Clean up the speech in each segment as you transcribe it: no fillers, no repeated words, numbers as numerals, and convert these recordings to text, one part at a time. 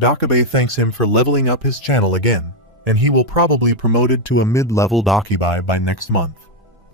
Dakibai thanks him for leveling up his channel again, and he will probably be promoted to a mid-level Dakibai by next month.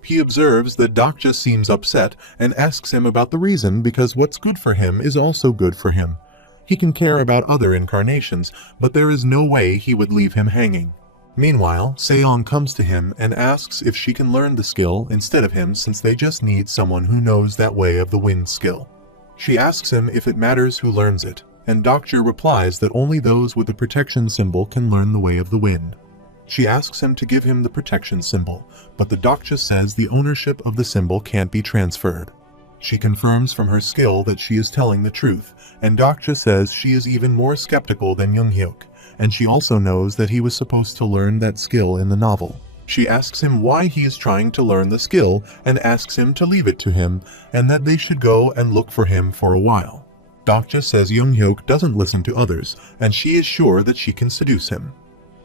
He observes that Dokja seems upset and asks him about the reason because what's good for him is also good for him. He can care about other incarnations, but there is no way he would leave him hanging. Meanwhile, Seong comes to him and asks if she can learn the skill instead of him since they just need someone who knows that way of the wind skill. She asks him if it matters who learns it, and Dokja replies that only those with the protection symbol can learn the way of the wind. She asks him to give him the protection symbol, but the Dokja says the ownership of the symbol can't be transferred. She confirms from her skill that she is telling the truth, and Dokja says she is even more skeptical than Younghyuk, and she also knows that he was supposed to learn that skill in the novel. She asks him why he is trying to learn the skill and asks him to leave it to him and that they should go and look for him for a while. Dokja says Younghyuk doesn't listen to others and she is sure that she can seduce him.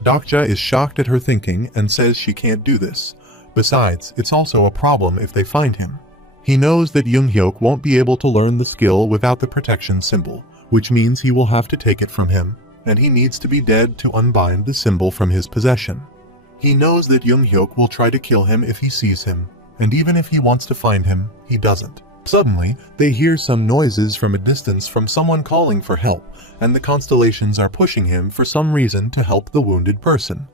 Dokja is shocked at her thinking and says she can't do this. Besides, it's also a problem if they find him. He knows that Younghyuk won't be able to learn the skill without the protection symbol, which means he will have to take it from him, and he needs to be dead to unbind the symbol from his possession. He knows that Younghyuk will try to kill him if he sees him, and even if he wants to find him, he doesn't. Suddenly, they hear some noises from a distance from someone calling for help, and the constellations are pushing him for some reason to help the wounded person.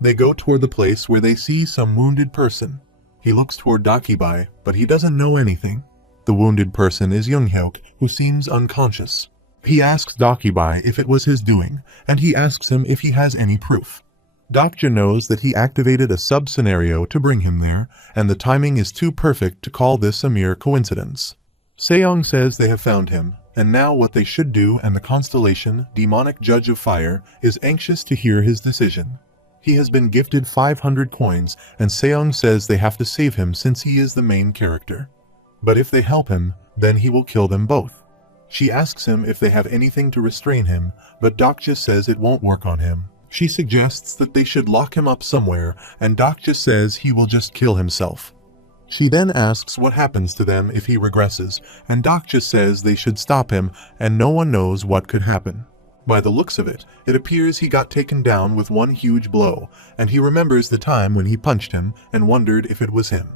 They go toward the place where they see some wounded person. He looks toward Dakibai, but he doesn't know anything. The wounded person is Younghyuk, who seems unconscious. He asks Dakibai if it was his doing, and he asks him if he has any proof. Dokja knows that he activated a sub-scenario to bring him there, and the timing is too perfect to call this a mere coincidence. Seong says they have found him, and now what they should do, and the Constellation, demonic judge of fire, is anxious to hear his decision. He has been gifted 500 coins, and Seong says they have to save him since he is the main character. But if they help him, then he will kill them both. She asks him if they have anything to restrain him, but Dokja says it won't work on him. She suggests that they should lock him up somewhere, and Dokja says he will just kill himself. She then asks what happens to them if he regresses, and Dokja says they should stop him, and no one knows what could happen. By the looks of it, it appears he got taken down with one huge blow, and he remembers the time when he punched him and wondered if it was him.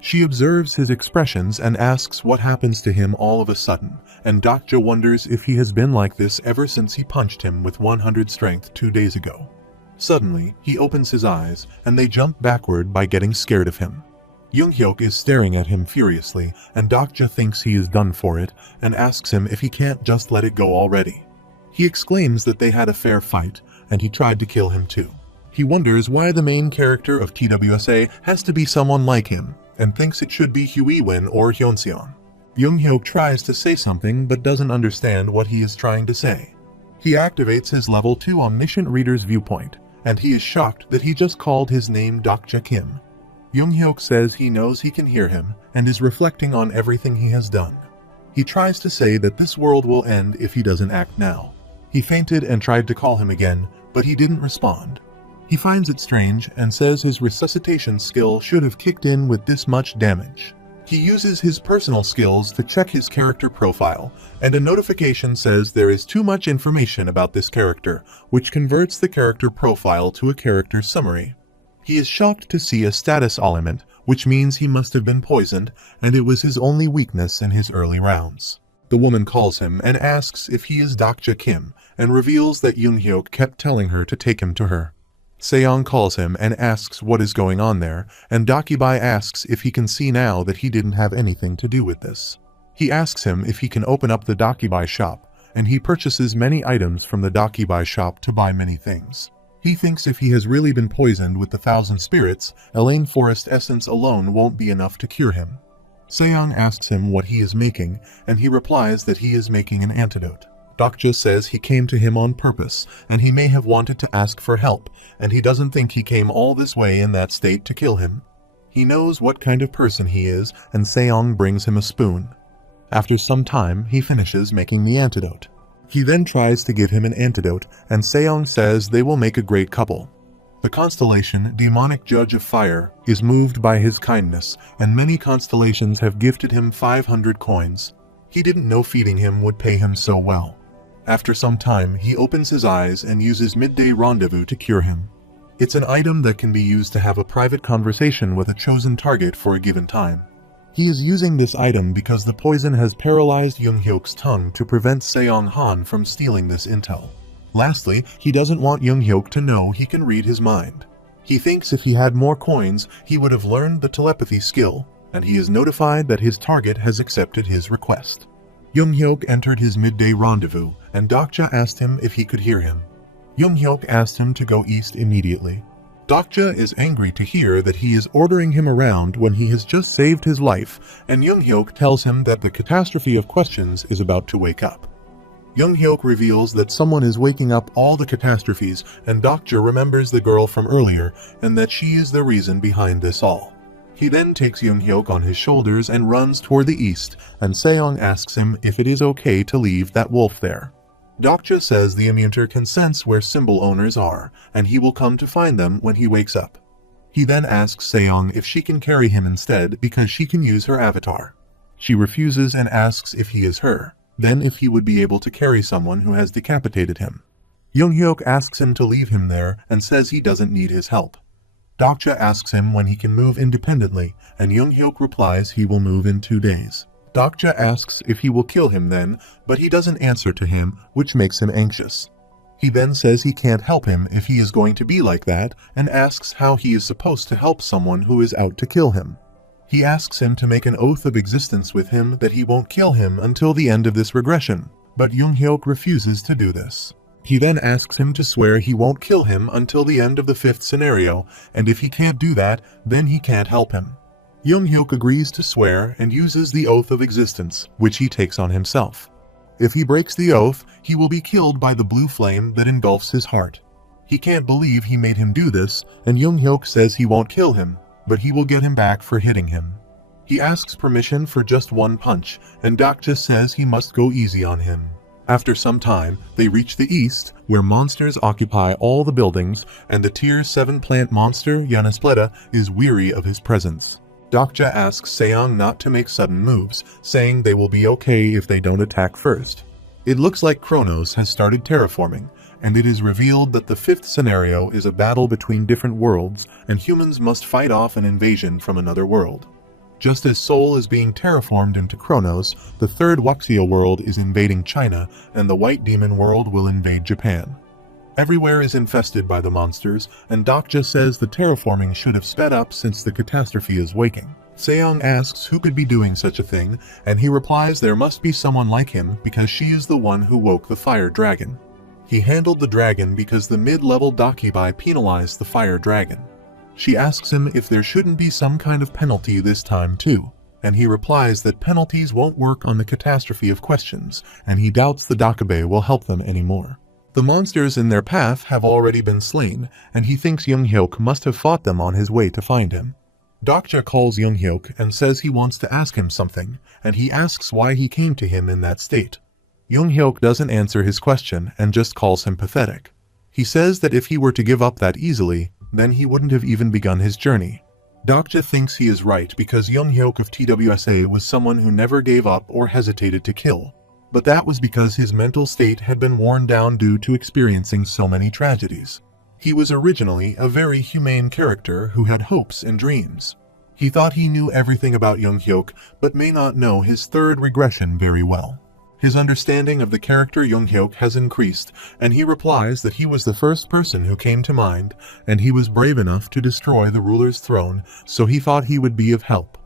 She observes his expressions and asks what happens to him all of a sudden, and Dokja wonders if he has been like this ever since he punched him with 100 strength 2 days ago. Suddenly, he opens his eyes, and they jump backward by getting scared of him. Younghyuk is staring at him furiously, and Dokja thinks he is done for it, and asks him if he can't just let it go already. He exclaims that they had a fair fight, and he tried to kill him too. He wonders why the main character of TWSA has to be someone like him, and thinks it should be Huiwin or Hyunseon. Younghyuk tries to say something but doesn't understand what he is trying to say. He activates his level 2 Omniscient Reader's viewpoint, and he is shocked that he just called his name Dokja Kim. Younghyuk says he knows he can hear him and is reflecting on everything he has done. He tries to say that this world will end if he doesn't act now. He fainted and tried to call him again, but he didn't respond. He finds it strange and says his resuscitation skill should have kicked in with this much damage. He uses his personal skills to check his character profile, and a notification says there is too much information about this character, which converts the character profile to a character summary. He is shocked to see a status element, which means he must have been poisoned, and it was his only weakness in his early rounds. The woman calls him and asks if he is Dokja Kim, and reveals that Younghyuk kept telling her to take him to her. Seong calls him and asks what is going on there, and Dakibai asks if he can see now that he didn't have anything to do with this. He asks him if he can open up the Dakibai shop, and he purchases many items from the Dakibai shop to buy many things. He thinks if he has really been poisoned with the 1,000 spirits, Elaine Forest essence alone won't be enough to cure him. Seong asks him what he is making, and he replies that he is making an antidote. Dokja says he came to him on purpose, and he may have wanted to ask for help, and he doesn't think he came all this way in that state to kill him. He knows what kind of person he is, and Seong brings him a spoon. After some time, he finishes making the antidote. He then tries to give him an antidote, and Seong says they will make a great couple. The Constellation, demonic judge of fire, is moved by his kindness, and many constellations have gifted him 500 coins. He didn't know feeding him would pay him so well. After some time, he opens his eyes and uses midday rendezvous to cure him. It's an item that can be used to have a private conversation with a chosen target for a given time. He is using this item because the poison has paralyzed Young-hyuk's tongue to prevent Seong-han from stealing this intel. Lastly, he doesn't want Young-hyuk to know he can read his mind. He thinks if he had more coins, he would have learned the telepathy skill, and he is notified that his target has accepted his request. Young-hyuk entered his midday rendezvous, and Dokja asked him if he could hear him. Young-hyuk asked him to go east immediately. Dokja is angry to hear that he is ordering him around when he has just saved his life, and Young-hyuk tells him that the catastrophe of questions is about to wake up. Young-hyuk reveals that someone is waking up all the catastrophes, and Dokja remembers the girl from earlier, and that she is the reason behind this all. He then takes Young-hyuk on his shoulders and runs toward the east, and Seong asks him if it is okay to leave that wolf there. Dokja says the immunter can sense where symbol owners are, and he will come to find them when he wakes up. He then asks Seong if she can carry him instead because she can use her avatar. She refuses and asks if he is her, then if he would be able to carry someone who has decapitated him. Young-hyuk asks him to leave him there and says he doesn't need his help. Dokja asks him when he can move independently, and Young-hyuk replies he will move in 2 days. Dokja asks if he will kill him then, but he doesn't answer to him, which makes him anxious. He then says he can't help him if he is going to be like that, and asks how he is supposed to help someone who is out to kill him. He asks him to make an oath of existence with him that he won't kill him until the end of this regression, but Young-hyuk refuses to do this. He then asks him to swear he won't kill him until the end of the 5th scenario, and if he can't do that, then he can't help him. Young-hyuk agrees to swear and uses the Oath of Existence, which he takes on himself. If he breaks the oath, he will be killed by the blue flame that engulfs his heart. He can't believe he made him do this, and Young-hyuk says he won't kill him, but he will get him back for hitting him. He asks permission for just 1 punch, and Dokja says he must go easy on him. After some time, they reach the east, where monsters occupy all the buildings, and the Tier 7 plant monster, Yanaspleta, is weary of his presence. Dokja asks Seong not to make sudden moves, saying they will be okay if they don't attack first. It looks like Kronos has started terraforming, and it is revealed that the 5th scenario is a battle between different worlds, and humans must fight off an invasion from another world. Just as Seoul is being terraformed into Kronos, the 3rd Wuxia world is invading China, and the White Demon world will invade Japan. Everywhere is infested by the monsters, and Dokja says the terraforming should have sped up since the catastrophe is waking. Seong asks who could be doing such a thing, and he replies there must be someone like him because she is the one who woke the fire dragon. He handled the dragon because the mid-level Dakibai penalized the fire dragon. She asks him if there shouldn't be some kind of penalty this time too, and he replies that penalties won't work on the catastrophe of questions, and he doubts the Dakibai will help them anymore. The monsters in their path have already been slain, and he thinks Young-hyuk must have fought them on his way to find him. Dokja calls Young-hyuk and says he wants to ask him something, and he asks why he came to him in that state. Young-hyuk doesn't answer his question and just calls him pathetic. He says that if he were to give up that easily, then he wouldn't have even begun his journey. Dokja thinks he is right because Young-hyuk of TWSA was someone who never gave up or hesitated to kill. But that was because his mental state had been worn down due to experiencing so many tragedies. He was originally a very humane character who had hopes and dreams. He thought he knew everything about Young-hyuk, but may not know his 3rd regression very well. His understanding of the character Young-hyuk has increased, and he replies that he was the first person who came to mind, and he was brave enough to destroy the ruler's throne, so he thought he would be of help.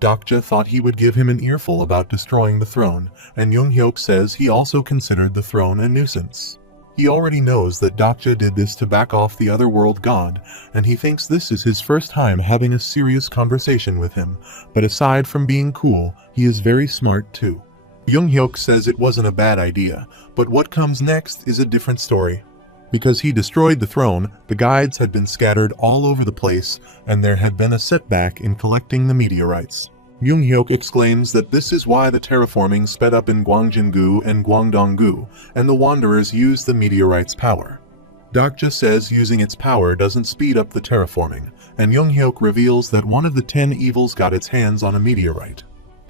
Dokja thought he would give him an earful about destroying the throne, and Young-hyuk says he also considered the throne a nuisance. He already knows that Dokja did this to back off the otherworld god, and he thinks this is his first time having a serious conversation with him, but aside from being cool, he is very smart too. Young-hyuk says it wasn't a bad idea, but what comes next is a different story. Because he destroyed the throne, the guides had been scattered all over the place, and there had been a setback in collecting the meteorites. Young-hyuk exclaims that this is why the terraforming sped up in Gwangjin-gu and Guangdong-gu, and the Wanderers used the meteorite's power. Dokja says using its power doesn't speed up the terraforming, and Young-hyuk reveals that one of the 10 evils got its hands on a meteorite.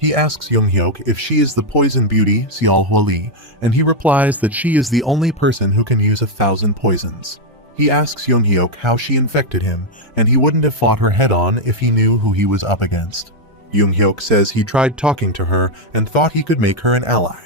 He asks Young-hyuk if she is the poison beauty Seol Hwa-lee, and he replies that she is the only person who can use 1,000 poisons. He asks Young-hyuk how she infected him, and he wouldn't have fought her head-on if he knew who he was up against. Young-hyuk says he tried talking to her and thought he could make her an ally.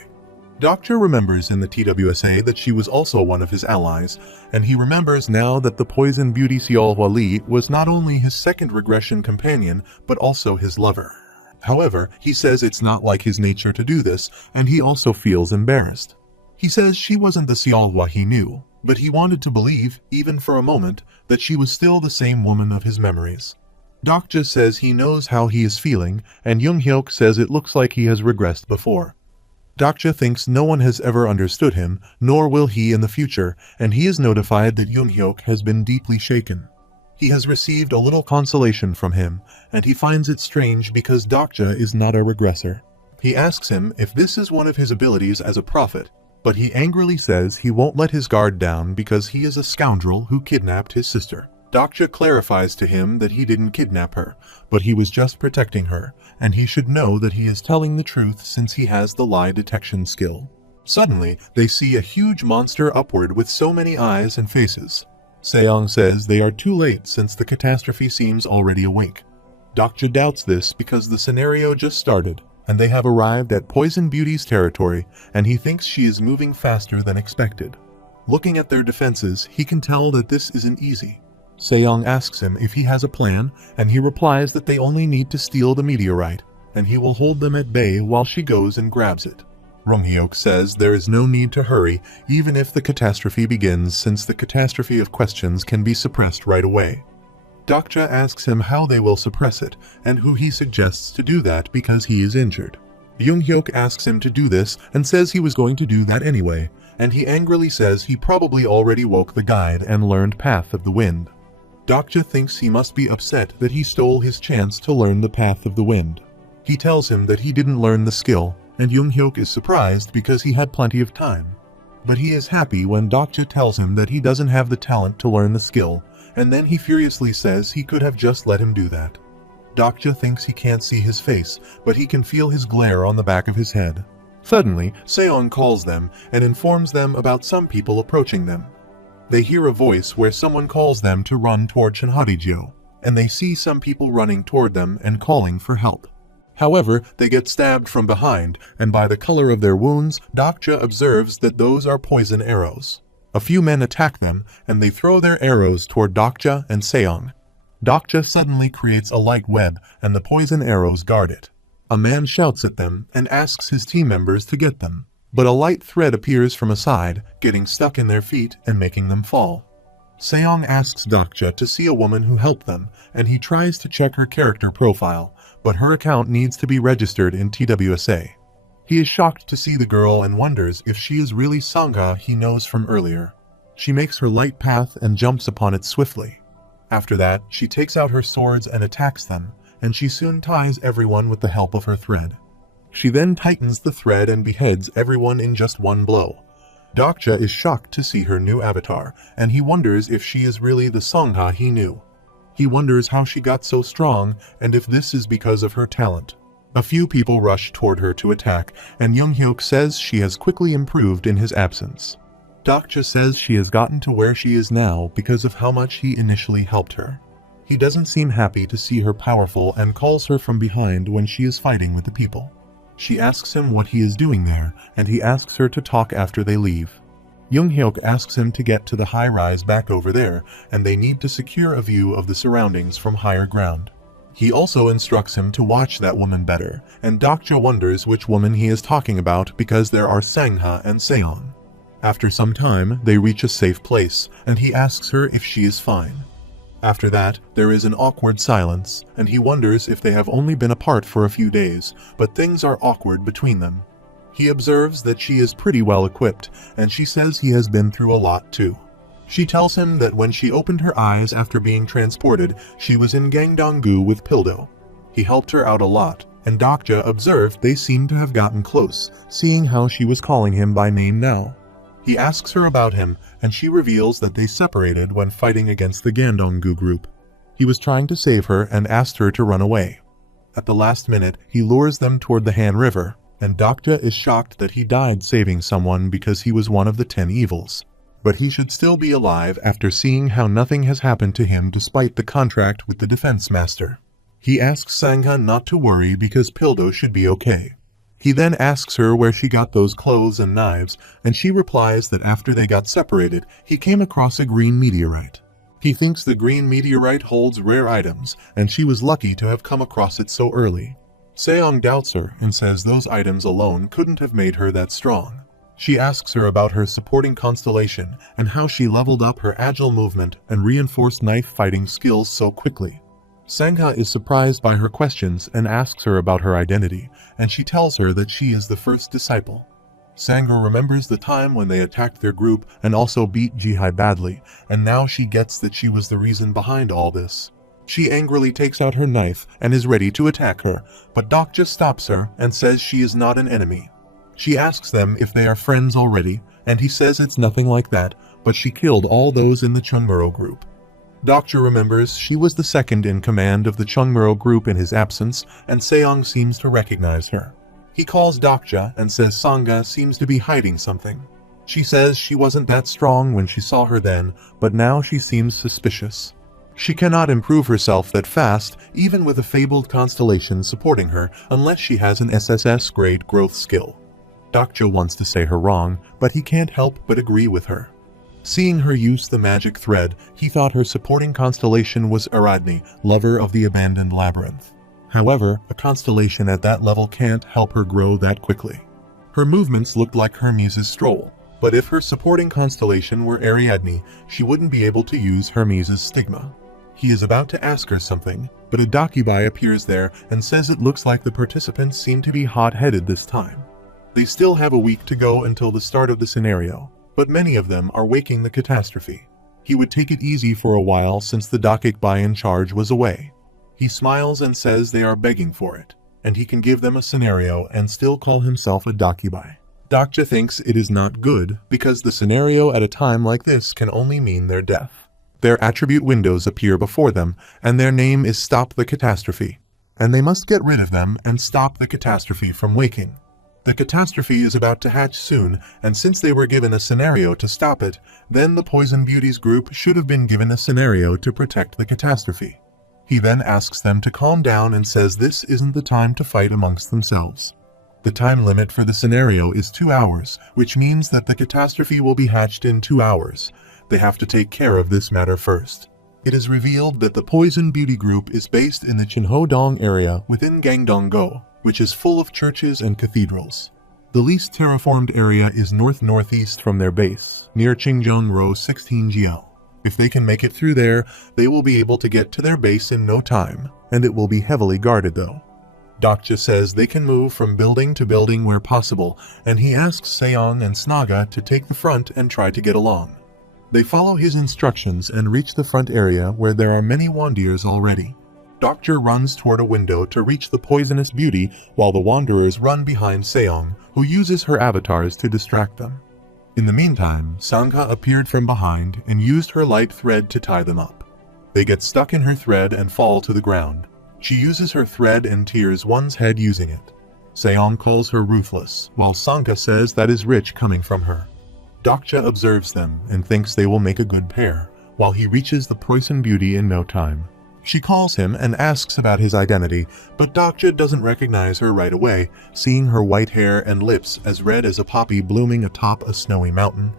Dokja remembers in the TWSA that she was also one of his allies, and he remembers now that the poison beauty Seol Hwa-lee was not only his second regression companion, but also his lover. However, he says it's not like his nature to do this, and he also feels embarrassed. He says she wasn't the Seol Hwa he knew, but he wanted to believe, even for a moment, that she was still the same woman of his memories. Dokja says he knows how he is feeling, and Young-hyuk says it looks like he has regressed before. Dokja thinks no one has ever understood him, nor will he in the future, and he is notified that Young-hyuk has been deeply shaken. He has received a little consolation from him, and he finds it strange because Dokja is not a regressor. He asks him if this is one of his abilities as a prophet, but he angrily says he won't let his guard down because he is a scoundrel who kidnapped his sister. Dokja clarifies to him that he didn't kidnap her, but he was just protecting her, and he should know that he is telling the truth since he has the lie detection skill. Suddenly, they see a huge monster upward with so many eyes and faces. Seong says they are too late since the catastrophe seems already awake. Dokja doubts this because the scenario just started, and they have arrived at Poison Beauty's territory, and he thinks she is moving faster than expected. Looking at their defenses, he can tell that this isn't easy. Seong asks him if he has a plan, and he replies that they only need to steal the meteorite, and he will hold them at bay while she goes and grabs it. Young-hyuk says there is no need to hurry even if the catastrophe begins since the catastrophe of questions can be suppressed right away. Dokja asks him how they will suppress it and who he suggests to do that because he is injured. Young-hyuk asks him to do this and says he was going to do that anyway, and he angrily says he probably already woke the guide and learned Path of the Wind. Dokja thinks he must be upset that he stole his chance to learn the Path of the Wind. He tells him that he didn't learn the skill, and Young-hyuk is surprised because he had plenty of time. But he is happy when Dokja tells him that he doesn't have the talent to learn the skill, and then he furiously says he could have just let him do that. Dokja thinks he can't see his face, but he can feel his glare on the back of his head. Suddenly, Seong calls them and informs them about some people approaching them. They hear a voice where someone calls them to run toward Shinhadijyo, and they see some people running toward them and calling for help. However, they get stabbed from behind, and by the color of their wounds, Dokja observes that those are poison arrows. A few men attack them, and they throw their arrows toward Dokja and Seong. Dokja suddenly creates a light web, and the poison arrows guard it. A man shouts at them and asks his team members to get them, but a light thread appears from a side, getting stuck in their feet and making them fall. Seong asks Dokja to see a woman who helped them, and he tries to check her character profile, but her account needs to be registered in TWSA. He is shocked to see the girl and wonders if she is really Sangha he knows from earlier. She makes her light path and jumps upon it swiftly. After that, she takes out her swords and attacks them, and she soon ties everyone with the help of her thread. She then tightens the thread and beheads everyone in just one blow. Dokja is shocked to see her new avatar, and he wonders if she is really the Sangha he knew. He wonders how she got so strong and if this is because of her talent. A few people rush toward her to attack, and Young-hyuk says she has quickly improved in his absence. Dokja says she has gotten to where she is now because of how much he initially helped her. He doesn't seem happy to see her powerful and calls her from behind when she is fighting with the people. She asks him what he is doing there, and he asks her to talk after they leave. Young-hyuk asks him to get to the high-rise back over there, and they need to secure a view of the surroundings from higher ground. He also instructs him to watch that woman better, and Dokja wonders which woman he is talking about because there are Sangha and Seong. After some time, they reach a safe place, and he asks her if she is fine. After that, there is an awkward silence, and he wonders if they have only been apart for a few days, but things are awkward between them. He observes that she is pretty well equipped, and she says he has been through a lot too. She tells him that when she opened her eyes after being transported, she was in Gangdong-gu with Pildo. He helped her out a lot, and Dokja observed they seemed to have gotten close, seeing how she was calling him by name now. He asks her about him, and she reveals that they separated when fighting against the Gangdong-gu group. He was trying to save her and asked her to run away. At the last minute, he lures them toward the Han River, and Dokja is shocked that he died saving someone because he was one of the 10 evils. But he should still be alive after seeing how nothing has happened to him despite the contract with the defense master. He asks Sangha not to worry because Pildo should be okay. He then asks her where she got those clothes and knives, and she replies that after they got separated, he came across a green meteorite. He thinks the green meteorite holds rare items, and she was lucky to have come across it so early. Seong doubts her and says those items alone couldn't have made her that strong. She asks her about her supporting Constellation and how she leveled up her agile movement and reinforced knife fighting skills so quickly. Sangha is surprised by her questions and asks her about her identity, and she tells her that she is the first disciple. Sangha remembers the time when they attacked their group and also beat Jihai badly, and now she gets that she was the reason behind all this. She angrily takes out her knife and is ready to attack her, but Dokja stops her and says she is not an enemy. She asks them if they are friends already, and he says it's nothing like that, but she killed all those in the Chungmuro group. Dokja remembers she was the second in command of the Chungmuro group in his absence, and Seong seems to recognize her. He calls Dokja and says Sangha seems to be hiding something. She says she wasn't that strong when she saw her then, but now she seems suspicious. She cannot improve herself that fast, even with a fabled constellation supporting her, unless she has an SSS-grade growth skill. Dokja wants to say her wrong, but he can't help but agree with her. Seeing her use the magic thread, he thought her supporting constellation was Aradni, lover of the abandoned labyrinth. However, a constellation at that level can't help her grow that quickly. Her movements looked like Hermes' stroll, but if her supporting constellation were Ariadne, she wouldn't be able to use Hermes' stigma. He is about to ask her something, but a Dakibai appears there and says it looks like the participants seem to be hot-headed this time. They still have a week to go until the start of the scenario, but many of them are waking the catastrophe. He would take it easy for a while since the Dakibai in charge was away. He smiles and says they are begging for it, and he can give them a scenario and still call himself a Dakibai. Dokja thinks it is not good because the scenario at a time like this can only mean their death. Their attribute windows appear before them, and their name is Stop the Catastrophe, and they must get rid of them and stop the catastrophe from waking. The catastrophe is about to hatch soon, and since they were given a scenario to stop it, then the Poison Beauties group should have been given a scenario to protect the catastrophe. He then asks them to calm down and says this isn't the time to fight amongst themselves. The time limit for the scenario is 2 hours, which means that the catastrophe will be hatched in 2 hours. They have to take care of this matter first. It is revealed that the Poison Beauty group is based in the Chinhodong area within Gangdong-go, which is full of churches and cathedrals. The least terraformed area is north-northeast from their base, near Qingjong Road 16GL. If they can make it through there, they will be able to get to their base in no time, and it will be heavily guarded though. Dokja says they can move from building to building where possible, and he asks Seong and Snaga to take the front and try to get along. They follow his instructions and reach the front area where there are many Wandiers already. Dokja runs toward a window to reach the Poisonous Beauty while the Wanderers run behind Seong, who uses her avatars to distract them. In the meantime, Sangha appeared from behind and used her light thread to tie them up. They get stuck in her thread and fall to the ground. She uses her thread and tears one's head using it. Seong calls her ruthless, while Sangha says that is rich coming from her. Dokja observes them and thinks they will make a good pair, while he reaches the Poison Beauty in no time. She calls him and asks about his identity, but Dokja doesn't recognize her right away, seeing her white hair and lips as red as a poppy blooming atop a snowy mountain.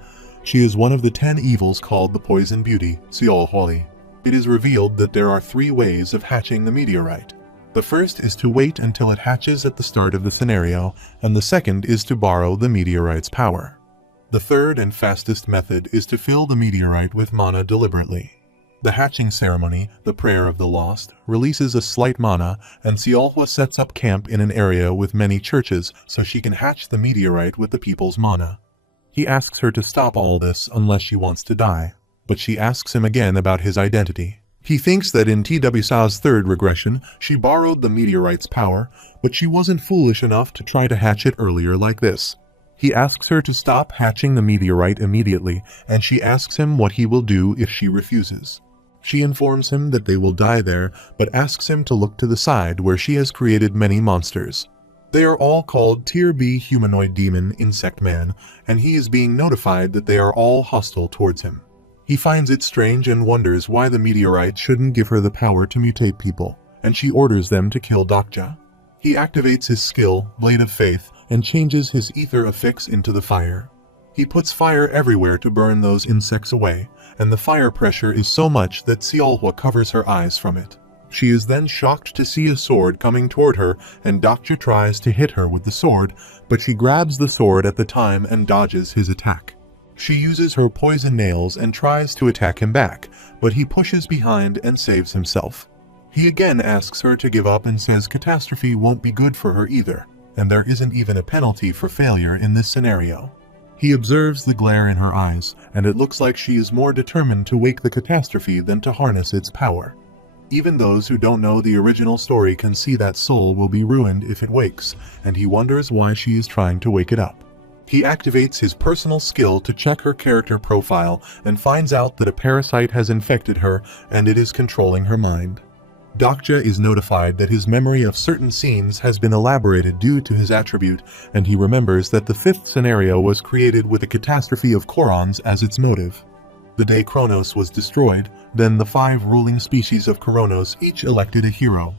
She is one of the 10 evils called the Poison Beauty, Seolholi. It is revealed that there are 3 ways of hatching the meteorite. The first is to wait until it hatches at the start of the scenario, and the second is to borrow the meteorite's power. The third and fastest method is to fill the meteorite with mana deliberately. The hatching ceremony, the Prayer of the Lost, releases a slight mana, and Seolhwa sets up camp in an area with many churches so she can hatch the meteorite with the people's mana. He asks her to stop all this unless she wants to die, but she asks him again about his identity. He thinks that in TWSA's third regression, she borrowed the meteorite's power, but she wasn't foolish enough to try to hatch it earlier like this. He asks her to stop hatching the meteorite immediately, and she asks him what he will do if she refuses. She informs him that they will die there, but asks him to look to the side where she has created many monsters. They are all called Tier B Humanoid Demon Insect Man, and he is being notified that they are all hostile towards him. He finds it strange and wonders why the meteorite shouldn't give her the power to mutate people, and she orders them to kill Dokja. He activates his skill, Blade of Faith, and changes his ether affix into the fire. He puts fire everywhere to burn those insects away, and the fire pressure is so much that Seolhwa covers her eyes from it. She is then shocked to see a sword coming toward her, and Dokja tries to hit her with the sword, but she grabs the sword at the time and dodges his attack. She uses her poison nails and tries to attack him back, but he pushes behind and saves himself. He again asks her to give up and says catastrophe won't be good for her either, and there isn't even a penalty for failure in this scenario. He observes the glare in her eyes, and it looks like she is more determined to wake the catastrophe than to harness its power. Even those who don't know the original story can see that soul will be ruined if it wakes, and he wonders why she is trying to wake it up. He activates his personal skill to check her character profile and finds out that a parasite has infected her and it is controlling her mind. Dokja is notified that his memory of certain scenes has been elaborated due to his attribute, and he remembers that the fifth scenario was created with a catastrophe of Korons as its motive. The day Kronos was destroyed, then the 5 ruling species of Koronos each elected a hero.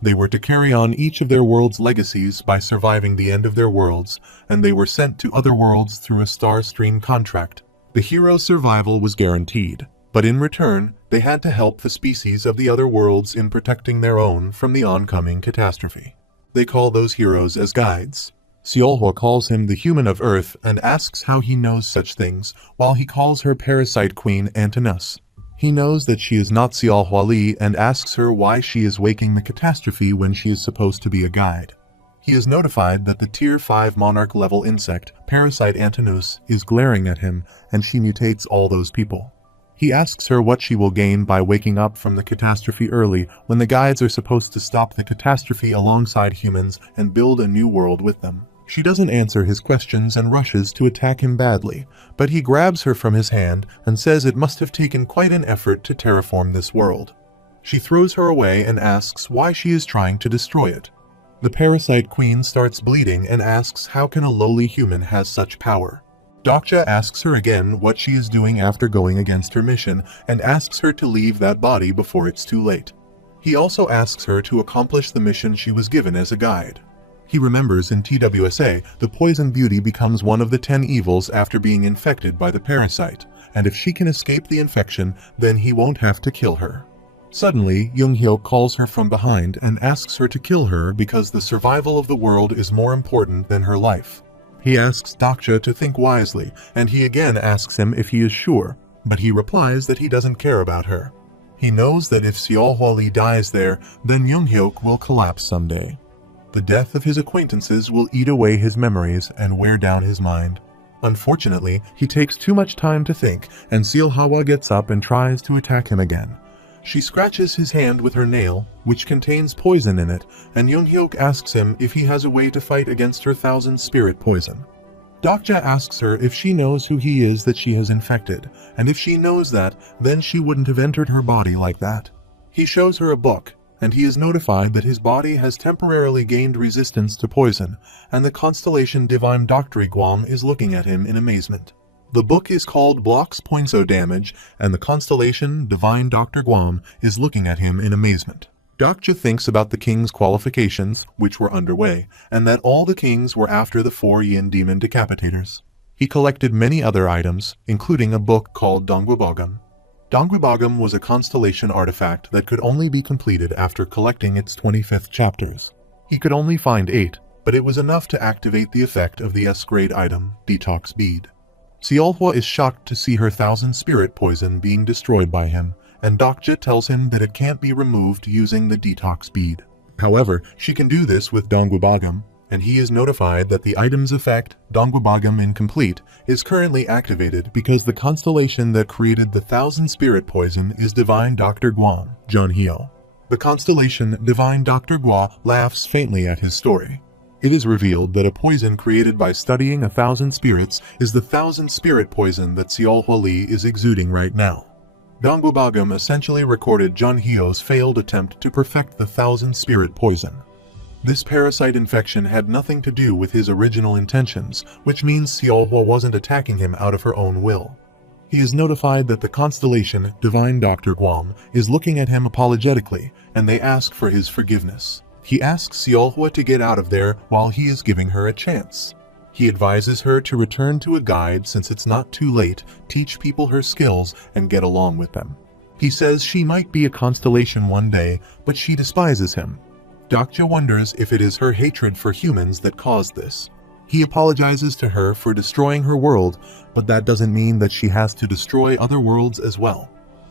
They were to carry on each of their world's legacies by surviving the end of their worlds, and they were sent to other worlds through a star stream contract. The hero's survival was guaranteed, but in return, they had to help the species of the other worlds in protecting their own from the oncoming catastrophe. They call those heroes as guides. Seolhwa calls him the human of Earth and asks how he knows such things, while he calls her parasite queen Antinous. He knows that she is not Seolhwa Lee and asks her why she is waking the catastrophe when she is supposed to be a guide. He is notified that the Tier 5 Monarch level insect, Parasite Antinous, is glaring at him, and she mutates all those people. He asks her what she will gain by waking up from the catastrophe early when the guides are supposed to stop the catastrophe alongside humans and build a new world with them. She doesn't answer his questions and rushes to attack him badly, but he grabs her from his hand and says it must have taken quite an effort to terraform this world. She throws her away and asks why she is trying to destroy it. The parasite queen starts bleeding and asks how can a lowly human has such power. Dokja asks her again what she is doing after going against her mission and asks her to leave that body before it's too late. He also asks her to accomplish the mission she was given as a guide. He remembers in TWSA, the poison beauty becomes one of the 10 evils after being infected by the parasite, and if she can escape the infection, then he won't have to kill her. Suddenly, Yoonghyo calls her from behind and asks her to kill her because the survival of the world is more important than her life. He asks Dokja to think wisely, and he again asks him if he is sure, but he replies that he doesn't care about her. He knows that if Seolhwa Lee dies there, then Yoonghyo will collapse someday. The death of his acquaintances will eat away his memories and wear down his mind. Unfortunately, he takes too much time to think, and Seolhwa gets up and tries to attack him again. She scratches his hand with her nail, which contains poison in it, and Yoonghyo asks him if he has a way to fight against her 1,000 spirit poison. Dokja asks her if she knows who he is that she has infected, and if she knows that, then she wouldn't have entered her body like that. He shows her a book, and he is notified that his body has temporarily gained resistance to poison, and the Constellation Divine Doctor Guam is looking at him in amazement. The book is called Blocks Poinso Damage, and the Constellation Divine Dr. Guam is looking at him in amazement. Dokja thinks about the king's qualifications, which were underway, and that all the kings were after the 4 Yin Demon Decapitators. He collected many other items, including a book called Dongbabogam. Dongbabogam was a constellation artifact that could only be completed after collecting its 25th chapters. He could only find 8, but it was enough to activate the effect of the S-grade item, Detox Bead. Seolhwa is shocked to see her 1,000 spirit poison being destroyed by him, and Dokja tells him that it can't be removed using the Detox Bead. However, she can do this with Dongbabogam, and he is notified that the item's effect, Dongbabogam Incomplete, is currently activated because the constellation that created the 1,000 spirit poison is Divine Dr. Guam, Junhyo. The constellation Divine Dr. Gua laughs faintly at his story. It is revealed that a poison created by studying 1,000 spirits is the 1,000 spirit poison that Seolhwa Lee is exuding right now. Dongbubagam essentially recorded Junhyo's failed attempt to perfect the Thousand Spirit poison. This parasite infection had nothing to do with his original intentions, which means Seolhwa wasn't attacking him out of her own will. He is notified that the Constellation, Divine Dr. Guam, is looking at him apologetically, and they ask for his forgiveness. He asks Seolhwa to get out of there while he is giving her a chance. He advises her to return to a guide since it's not too late, teach people her skills, and get along with them. He says she might be a Constellation one day, but she despises him. Dokja wonders if it is her hatred for humans that caused this. He apologizes to her for destroying her world, but that doesn't mean that she has to destroy other worlds as well.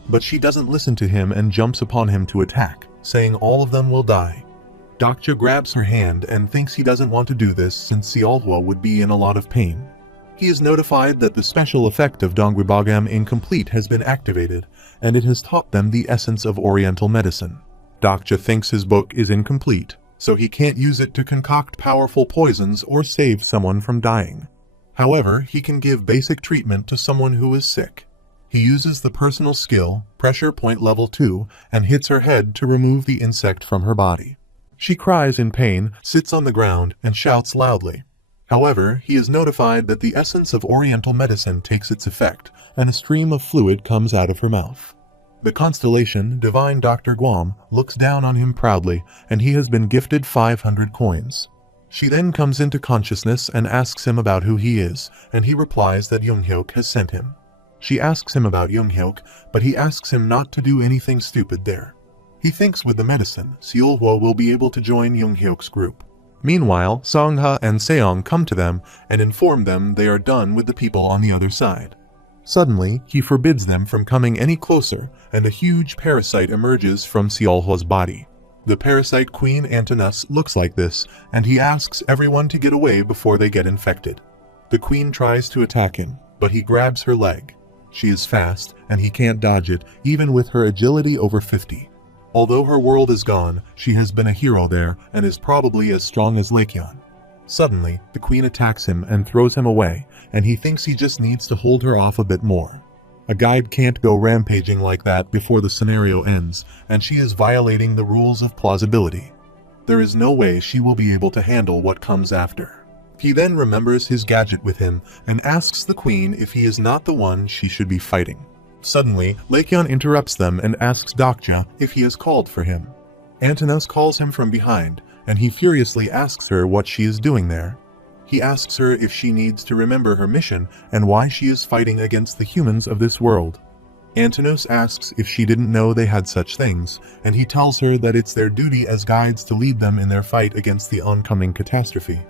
But she doesn't listen to him and jumps upon him to attack, saying all of them will die. Dokja grabs her hand and thinks he doesn't want to do this since Seolhwa would be in a lot of pain. He is notified that the special effect of Dongbubagam Incomplete has been activated, and it has taught them the essence of Oriental medicine. Dokja thinks his book is incomplete, so he can't use it to concoct powerful poisons or save someone from dying. However, he can give basic treatment to someone who is sick. He uses the personal skill, Pressure Point Level 2, and hits her head to remove the insect from her body. She cries in pain, sits on the ground, and shouts loudly. However, he is notified that the essence of Oriental medicine takes its effect, and a stream of fluid comes out of her mouth. The Constellation, Divine Dr. Guam, looks down on him proudly, and he has been gifted 500 coins. She then comes into consciousness and asks him about who he is, and he replies that Junghyuk has sent him. She asks him about Junghyuk, but he asks him not to do anything stupid there. He thinks with the medicine, Seolhwa will be able to join Junghyuk's group. Meanwhile, Songha and Seong come to them and inform them they are done with the people on the other side. Suddenly, he forbids them from coming any closer, and a huge parasite emerges from Seolhwa's body. The parasite Queen Antinous looks like this, and he asks everyone to get away before they get infected. The queen tries to attack him, but he grabs her leg. She is fast, and he can't dodge it, even with her agility over 50. Although her world is gone, she has been a hero there and is probably as strong as Leikyon. Suddenly, the queen attacks him and throws him away, and he thinks he just needs to hold her off a bit more. A guide can't go rampaging like that before the scenario ends, and she is violating the rules of plausibility. There is no way she will be able to handle what comes after. He then remembers his gadget with him and asks the queen if he is not the one she should be fighting. Suddenly, Leikyon interrupts them and asks Dokja if he has called for him. Antinous calls him from behind, and he furiously asks her what she is doing there. He asks her if she needs to remember her mission and why she is fighting against the humans of this world. Antinous asks if she didn't know they had such things, and he tells her that it's their duty as guides to lead them in their fight against the oncoming catastrophe.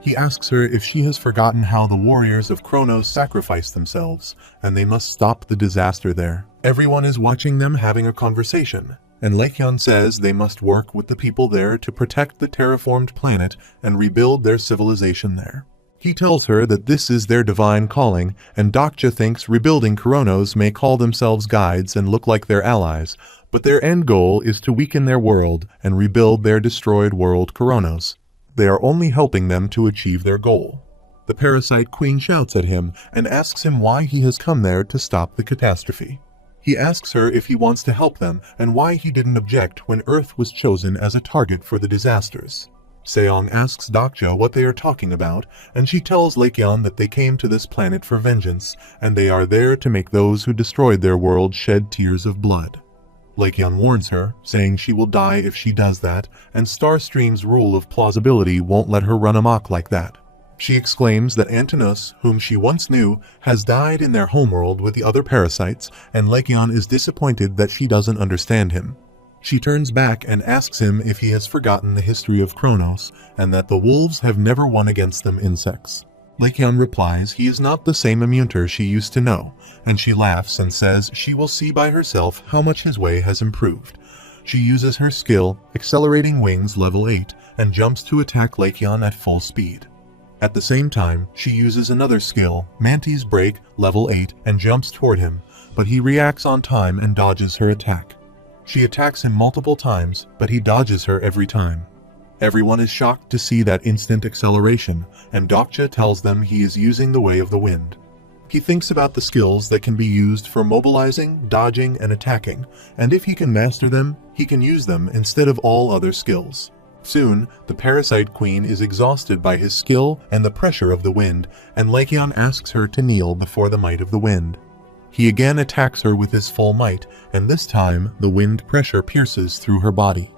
He asks her if she has forgotten how the warriors of Kronos sacrificed themselves, and they must stop the disaster there. Everyone is watching them having a conversation, and Leikyon says they must work with the people there to protect the terraformed planet and rebuild their civilization there. He tells her that this is their divine calling, and Dokja thinks rebuilding Kronos may call themselves guides and look like their allies, but their end goal is to weaken their world and rebuild their destroyed world Kronos. They are only helping them to achieve their goal. The parasite queen shouts at him and asks him why he has come there to stop the catastrophe. He asks her if he wants to help them and why he didn't object when Earth was chosen as a target for the disasters. Seong asks Dokja what they are talking about, and she tells Leikyon that they came to this planet for vengeance, and they are there to make those who destroyed their world shed tears of blood. Leikyon warns her, saying she will die if she does that, and Starstream's rule of plausibility won't let her run amok like that. She exclaims that Antinous, whom she once knew, has died in their homeworld with the other parasites, and Leikyon is disappointed that she doesn't understand him. She turns back and asks him if he has forgotten the history of Kronos, and that the wolves have never won against them insects. Leikyon replies he is not the same immunter she used to know, and she laughs and says she will see by herself how much his way has improved. She uses her skill, Accelerating Wings level 8, and jumps to attack Leikyon at full speed. At the same time, she uses another skill, Mantis Break level 8, and jumps toward him, but he reacts on time and dodges her attack. She attacks him multiple times, but he dodges her every time. Everyone is shocked to see that instant acceleration, and Dokja tells them he is using the way of the wind. He thinks about the skills that can be used for mobilizing, dodging, and attacking, and if he can master them, he can use them instead of all other skills. Soon, the Parasite Queen is exhausted by his skill and the pressure of the wind, and Lycaon asks her to kneel before the might of the wind. He again attacks her with his full might, and this time the wind pressure pierces through her body.